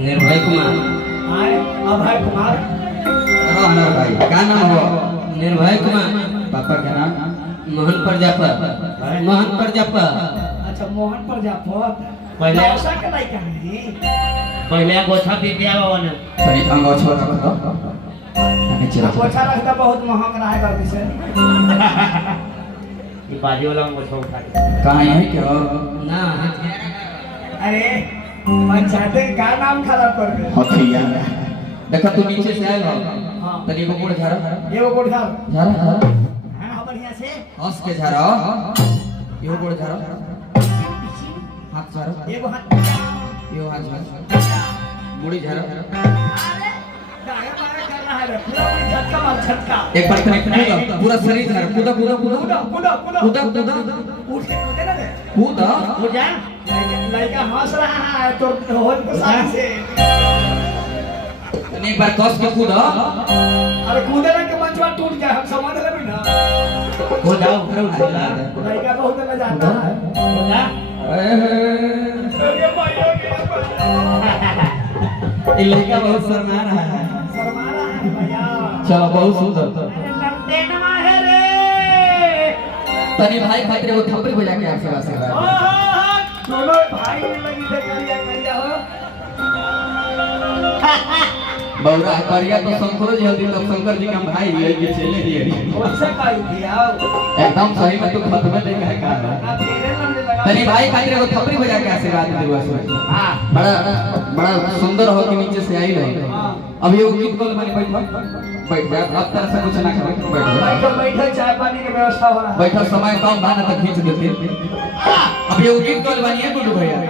निर्भय कुमार। आए अभय कुमार। हेलो भाई, क्या नाम हो? निर्भय कुमार। पापा का नाम? मोहन प्रजापत। मोहन प्रजापत। अच्छा मोहन प्रजापत। पहले ऐसा के लड़का है। पहले गोछा पी के आवा न तनी अंगो छोड़ रख दो। नीचे रख। गोछा रखता बहुत महंग रहा है गर्मी से। ये बाजी वाला गोछा उठा के कहाँ यही क्यों? ना अरे पंचायत का नाम खराब कर दे। हथिया। देखा तू नीचे से आया हां तनी को गुड़ झारा ये वो गोड़ झाड़। झारा झारा हां बढ़िया से हंस के झारा यो गुड़ झारा हाथ झारा ये वो हाथ यो हाथ झारा मुड़ी झारा दाया बाया कर रहा है पूरा झटका मार झटका। एक बार तनी कूदा पूरा शरीर झारा कूदा कूदा कूदा कूदा कूदा कूदा कूदा उठ के कूदे ना रे। कूदा हो जा लड़का हंस रहा है तो होल के साथ से। तनी एक बार कस के कूदा अरे कूदे ना के मंचवा टूट जाए हम समझ लेबी ना। हो जाओ हो जा लड़का बहुत न जाता है। हो जा अरे भाइयों के ये लड़का बहुत शर्मा रहा है। शर्मा रहा है भैया। चलो बहुत सुंदर अरे नमस्ते नमा है रे। तनी भाई खातिर वो थप्पड़ बजा के आपसे बात कर रहा है। दोनों भाई लगी थे करिया हो। बौरा करिया तो शंकरो जी हल्दी तब शंकर जी का भाई ये भी चले दिए उससे कही थी आओ। एकदम सही में तू खत्म में देखा है का अब तेरे नंबर लगा। तनी भाई खातिर वो थप्पड़ बजा के आशीर्वाद दे बस। हां बड़ा बड़ा सुंदर हो के नीचे से आई रहे। अब ये गीत बोल मानी बैठ बैठ जा अब तरह से कुछ ना करो बैठ जा बैठो बैठो चाय पानी की व्यवस्था हो रहा है। बैठो समय कम भाना तक खींच देते। अब ये गीत बोल मानी है गुड्डू भैया।